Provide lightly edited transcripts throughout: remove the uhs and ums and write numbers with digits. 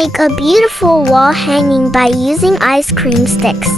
Make a beautiful wall hanging by using ice cream sticks.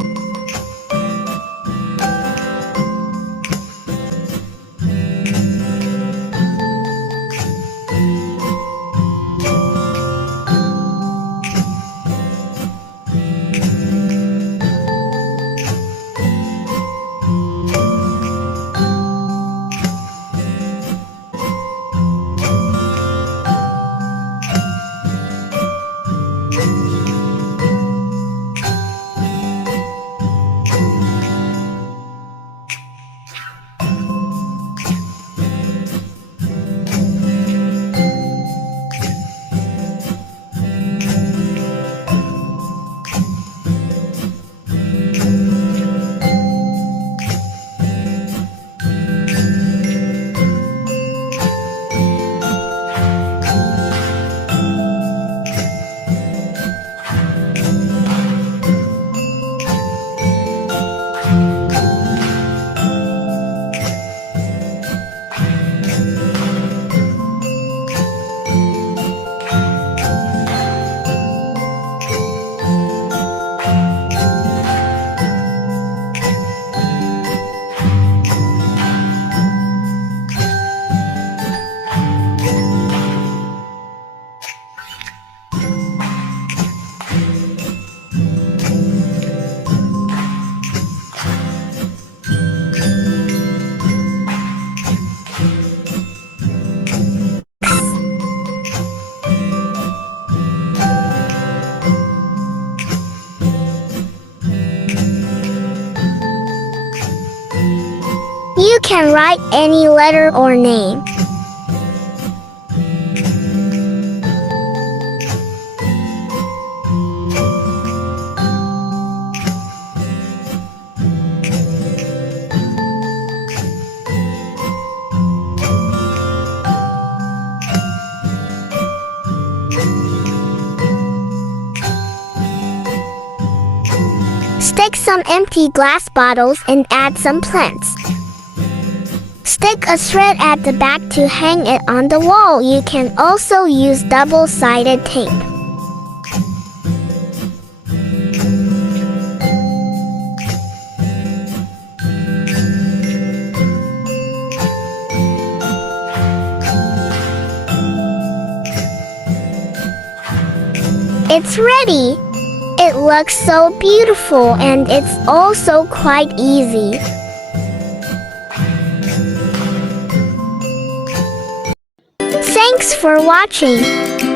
You can write any letter or name. Stick some empty glass bottles and add some plants. Stick a thread at the back to hang it on the wall. You can also use double-sided tape. It's ready! It looks so beautiful and it's also quite easy. Thanks for watching.